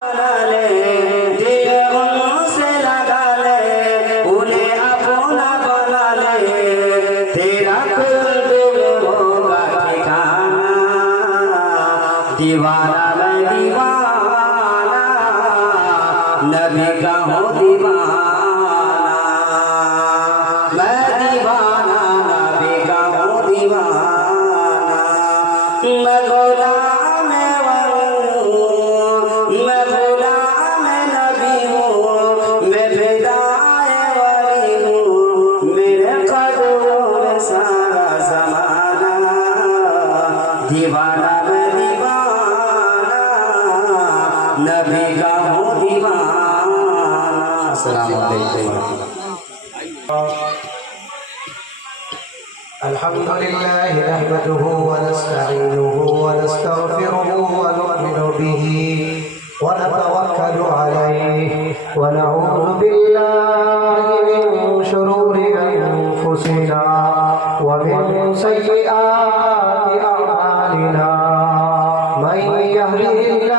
दीवाना मैं दीवाना नबी का हूँ दीवाना मैं दीवाना नबी का हूँ दीवाना मैं गुलाम मैं गुलाम नबी हूँ मैं फिदाए वली हूँ मेरे कदमों में सारा ज़माना दीवाना नबी का हूँ दीवाना। अस्सलामु अलैकुम। अल्हम्दुलिल्लाह नहमदुहु व नस्तईनुहु व नस्तगफिरुहु व नु'मिनु बिही व नतवक्कलु अलैहि व नऊज़ु बिल्लाहि मिन शुरूरि अनफुसिना व मिन सय्यिआति अअमालिना मन यहदिहिल्लाह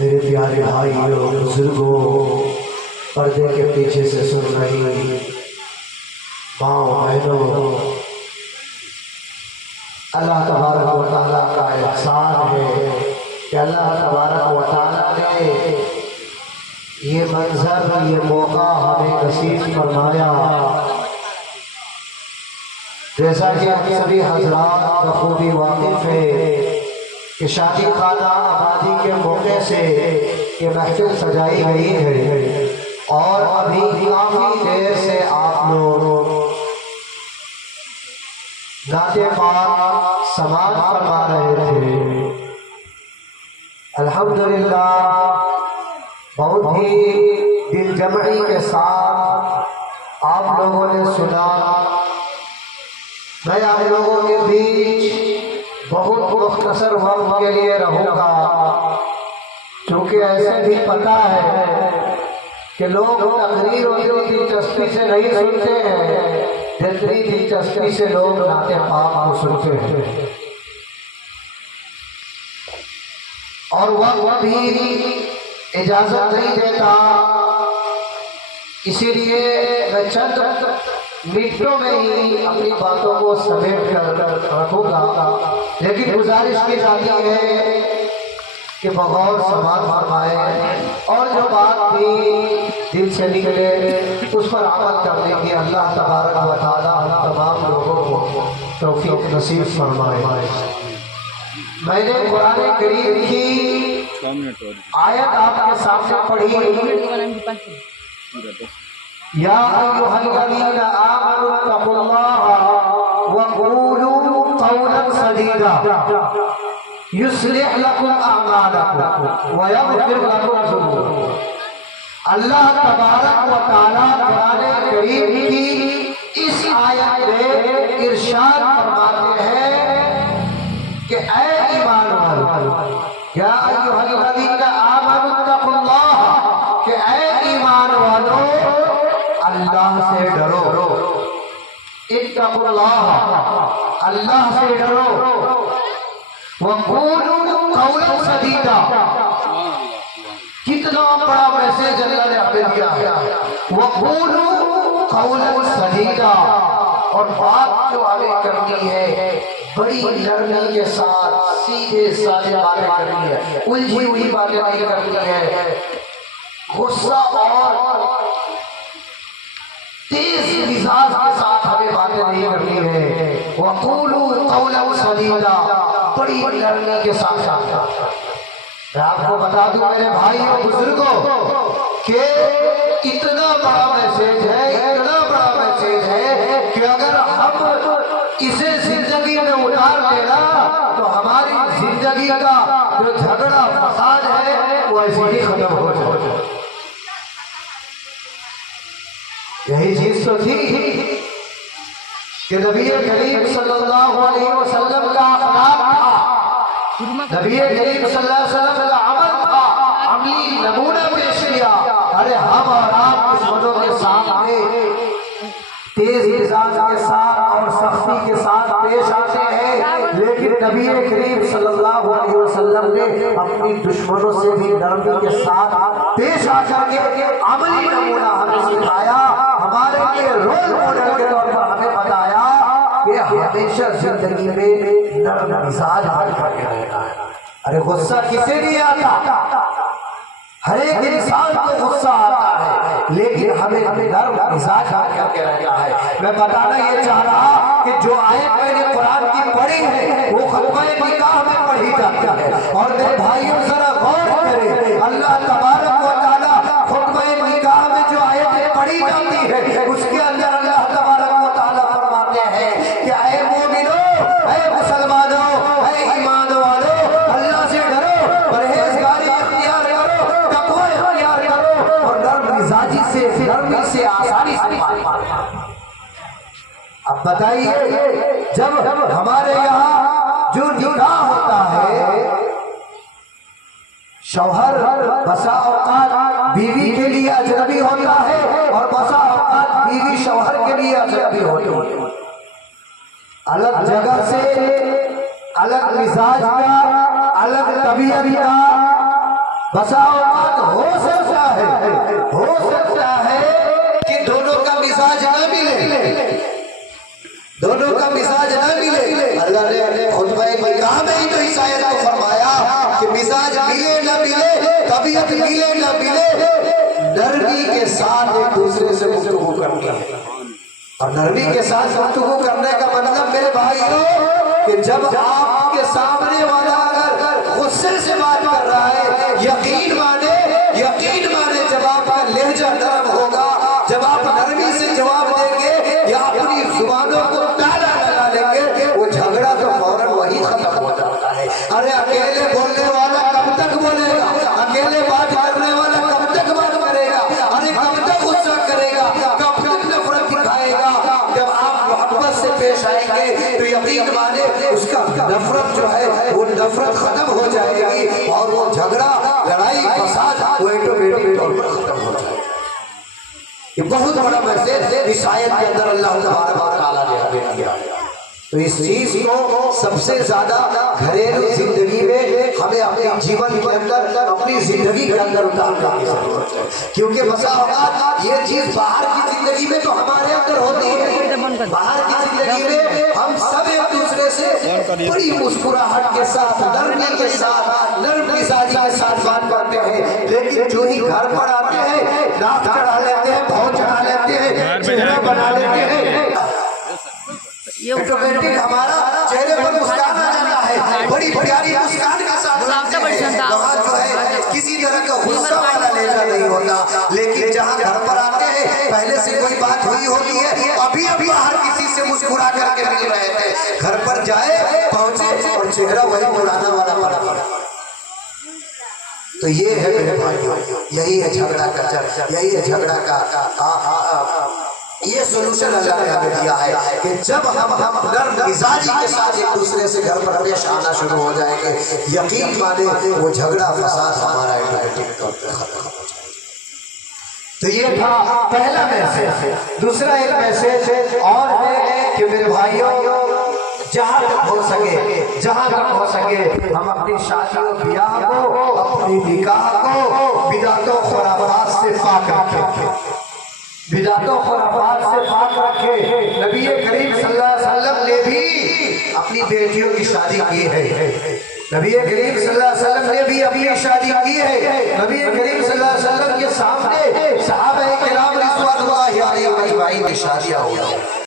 मेरे प्यारे भाइयों बुजुर्गों पर्दे के पीछे से सुन रही माँ बहनों अल्लाह तबारक व तआला का एहसान है कि अल्लाह तबारक व तआला ने ये मंजर ये मौका हमें नसीब फरमाया। जैसा कि आप सभी हजरात बखूबी वाकिफ है कि शादी खाना आबादी के मौके से ये महफिल सजाई गई है और अभी काफ़ी देर से आप लोग नाते पाक समाज फरमा रहे थे। अल्हम्दुलिल्लाह बहुत ही दिलजमई के साथ आप लोगों ने सुना। मैं आप लोगों के बीच बहुत मुख्तसर वक्त के लिए रहूँगा क्योंकि ऐसे भी पता है कि लोग तकरीर उतनी दिलचस्पी से नहीं सुनते हैं जितनी दिलचस्पी से लोग नाते पाक को सुनते हैं और वह भी इजाज़त नहीं देता। इसीलिए मैं चंद मिनटों में ही अपनी बातों को समेट कर रखूँगा, लेकिन गुजारिश की जाती है कि बगौर समाज फरमाए और जो बात भी दिल से निकले उस पर अमल करने की अल्लाह तबारक व तआला हम तमाम लोगों को तौफीक नसीब फरमाए। मैंने कुरान करीम की आयत आपके सामने पढ़ी, या अय्युहल्लज़ीना आमनू तक़ुल्लाहा व क़ूलू क़ौलन सदीदा युस्लिह लकुम अअमालकुम व यग़फिर लकुम ज़ुनूबकुम। अल्लाह तबारक व तआला कुरान करीम की इरशाद फरमाते हैं कि ऐ ईमान वालों, या अय्युहल्लज़ीना आमनू तक़ुल्लाह, कि ऐ ईमान वालों अल्लाह से डरो। इत्तक़ुल्लाह, अल्लाह से डरो। वक़ूलू क़ौलन सदीदा, कितना बड़ा मैसेज अल्लाह ने हमें दिया है। वक़ूलू क़ौलन सदीदा, और बात जो हमें करनी है बड़ी नरमी के साथ, सीधे साधे बातें करनी है, उलझी हुई बातें नहीं करनी है। गुस्सा और तेज मिजाज के साथ हमें बातें नहीं करनी है। वक़ूलू क़ौलन सदीदा, बड़ी नरमी के साथ। मैं आपको बता दूं मेरे भाई और बुजुर्गों कि इतना बड़ा मैसेज है, इतना बड़ा मैसेज है कि अगर हम इसे जिंदगी में उतार लेना तो हमारी जिंदगी का जो झगड़ा फसाद है वो ऐसे ही खत्म हो जाए। यही चीज तो थी कि नबी करीम सल्लल्लाहु अलैहि वसल्लम का अखलाक था, नबी करीम सल्लल्लाहु अलैहि वसल्लम का अमल था, अमली नमूना पेश किया। अरे हम और आप दुश्मनों के सामने तेज मिजाज के साथ और सख्ती के साथ पेश आते हैं, लेकिन नबी करीम सल्लल्लाहु अलैहि वसल्लम ने अपनी दुश्मनों से भी नरमी के साथ पेश आकर के अमली नमूना हमें सिखाया, हमारे लिए रोल मॉडल के तौर पर हमें बताया कि हमेशा जिंदगी में नरम मिजाज करके रहना है। अरे गुस्सा किसे नहीं आता, हर एक इंसान को गुस्सा आता है, लेकिन हमें नरम मिजाज करके रहना है। मैं बताना ये चाह रहा कि जो आयत मैंने कुरान की पढ़ी है वो खुतबा निकाह में पढ़ी जाती है। और मेरे भाइयों जरा गौर करें, अल्लाह तबारक व तआला खुतबा निकाह में जो आयतें पढ़ी जाती है उसके अंदर अल्लाह तबारक व तआला फरमाते हैं कि ऐ मोमिनो, ऐ मुसलमानों, ऐ ईमान वालों, अल्लाह से डरो, परहेजगारी इख्तियार करो, तक़वा इख्तियार करो और नर्म मिजाजी से, नरमी से, आसानी से बात करो। अब बताइए, जब हमारे यहाँ जो निकाह होता है, शौहर बसा औकात बीवी के लिए अजनबी होता है और बसा औकात बीवी शौहर के लिए अजनबी होती है। अलग जगह से, अलग मिजाज का, अलग तबीयत का बसा औकात हो सकता है कि दोनों का मिजाज न मिले, दोनों का मिजाज न मिले। अल्लाह ने खुतबा निकाह में ही तो इस आयत को फरमाया कि मिजाज मिले न मिले, तबीयत मिले न मिले, नरमी के साथ एक दूसरे से गुफ्तगू करनी है। और नरमी के साथ गुफ्तगू करने का मतलब मेरे भाइयों कि जब आपके सामने वाला अगर गुस्से से बात कर रहा है, यकीन माने जब आपका लहजा नरम होगा, जब आप नरमी से जवाब देंगे या अपनी जुबानों को ताला लगा लेंगे, वो झगड़ा तो फौरन वही खत्म हो जाता है। अरे अकेले बोलने वाला कब तक बोलेगा, अकेले बात करने वाला कब तक बात करेगा, अरे कब तक गुस्सा करेगा, कब तक नफरत दिखाएगा। जब आप मोहब्बत से पेश आएंगे तो यकीन माने उसका नफरत जो है वो नफरत खत्म हो जाएगी और वो झगड़ा, लड़ाई, फसाद वो ऑटोमेटिक तौर पर खत्म हो जाएगा। ये बहुत बड़ा मैसेज इस आयत के अंदर अल्लाह तबारक व तआला ने हमें दिया। तो इस चीज को सबसे ज्यादा घरेलू जिंदगी में हमें अपने जीवन के अंदर, अपनी जिंदगी के अंदर उतारने की जरूरत है, क्योंकि बसा औकात ये चीज बाहर की जिंदगी में तो हमारे अंदर होती है। बाहर की जिंदगी में हम सब एक दूसरे से बड़ी मुस्कुराहट के साथ, नरमी के साथ, नरम मिजाजी के साथ बात करते हैं, लेकिन जो ही घर पर आते हैं नाक चढ़ा लेते हैं, भौं चढ़ा लेते हैं, चेहरा बना लेते हैं, ऑटोमेटिक हमारा चेहरे पर मुस्कान आ जाता है, बड़ी प्यारी मुस्कान के साथ वहाँ जो है किसी तरह का गुस्सा वाला लहजा नहीं होता। लेकिन जहाँ घर पर आते हैं पहले से कोई बात हुई होती है, अभी बाहर किसी से मुस्कुरा करके मिल रहे थे, घर पर जाए पहुंचे और चेहरा वही पुराना वाला पड़ा। तो ये है मेरे भाइयों, यही है झगड़ा का, यही है झगड़ा का ये सोल्यूशन अल्लाह ने हमें दिया है कि जब हम नर्म मिजाजी के साथ एक दूसरे से घर पर पेश आना शुरू हो जाएंगे, यकीन माने वो झगड़ा फसाद हमारा ऑटोमेटिक तौर पर खत्म हो जाएगा। तो ये था पहला मैसेज। दूसरा एक मैसेज और है कि मेरे भाइयों, जहाँ तक हो सके हम अपनी शादियों ब्याह को, अपनी निकाह को बिदातों खुराफात से पाक रखें, बिदातों खुराफात से पाक रखें। नबी करीम सल्लल्लाहु अलैहि वसल्लम ने भी अपनी बेटियों की शादी की है, नबी करीम सल्लल्लाहु अलैहि वसल्लम ने भी अपनी शादी की है। नबी करीम सल्लल्लाहु अलैहि वसल्लम के सामने सहाबा-ए-किराम रिज़वानुल्लाहि अलैहिम अजमाइन की शादियां हुई।